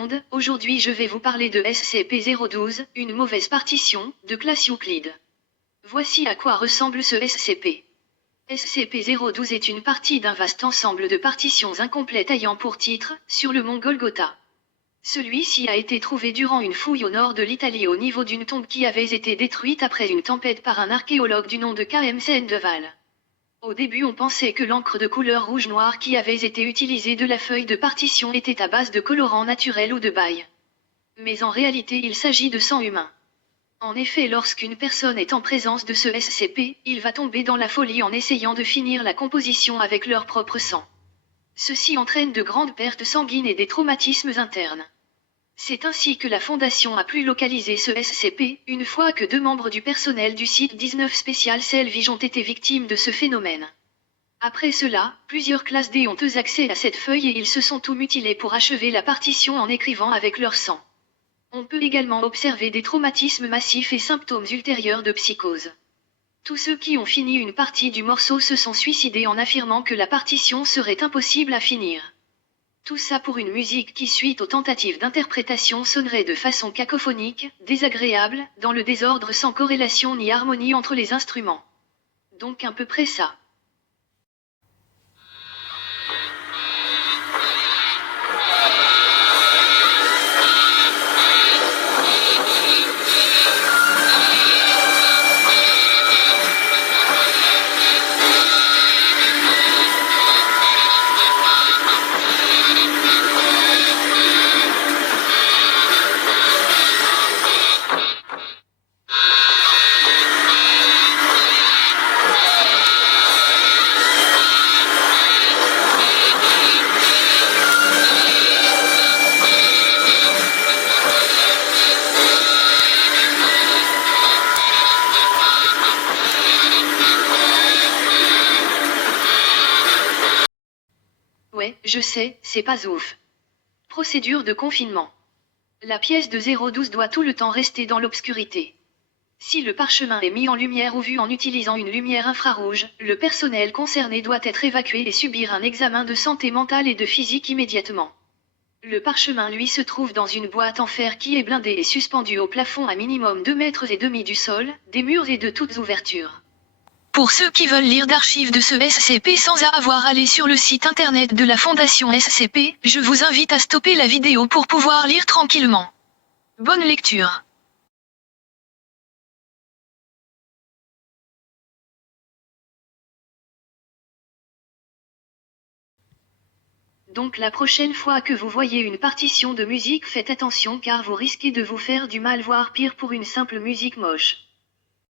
monde, aujourd'hui je vais vous parler de SCP-012, une mauvaise partition, de classe Euclide. Voici à quoi ressemble ce SCP. SCP-012 est une partie d'un vaste ensemble de partitions incomplètes ayant pour titre, sur le mont Golgotha. Celui-ci a été trouvé durant une fouille au nord de l'Italie au niveau d'une tombe qui avait été détruite après une tempête par un archéologue du nom de K.M. Sendeval. Au début on pensait que l'encre de couleur rouge-noir qui avait été utilisée de la feuille de partition était à base de colorant naturel ou de baille. Mais en réalité il s'agit de sang humain. En effet, lorsqu'une personne est en présence de ce SCP, il va tomber dans la folie en essayant de finir la composition avec leur propre sang. Ceci entraîne de grandes pertes sanguines et des traumatismes internes. C'est ainsi que la Fondation a pu localiser ce SCP, une fois que 2 membres du personnel du site 19 Special Selvige ont été victimes de ce phénomène. Après cela, plusieurs classes D ont eu accès à cette feuille et ils se sont tout mutilés pour achever la partition en écrivant avec leur sang. On peut également observer des traumatismes massifs et symptômes ultérieurs de psychose. Tous ceux qui ont fini une partie du morceau se sont suicidés en affirmant que la partition serait impossible à finir. Tout ça pour une musique qui, suite aux tentatives d'interprétation, sonnerait de façon cacophonique, désagréable, dans le désordre sans corrélation ni harmonie entre les instruments. Donc à peu près ça. Ouais, je sais, c'est pas ouf. Procédure de confinement. La pièce de 012 doit tout le temps rester dans l'obscurité. Si le parchemin est mis en lumière ou vu en utilisant une lumière infrarouge, le personnel concerné doit être évacué et subir un examen de santé mentale et de physique immédiatement. Le parchemin lui se trouve dans une boîte en fer qui est blindée et suspendue au plafond à minimum 2,5 mètres du sol, des murs et de toutes ouvertures. Pour ceux qui veulent lire d'archives de ce SCP sans avoir à aller sur le site internet de la Fondation SCP, je vous invite à stopper la vidéo pour pouvoir lire tranquillement. Bonne lecture. Donc la prochaine fois que vous voyez une partition de musique, faites attention car vous risquez de vous faire du mal, voire pire pour une simple musique moche.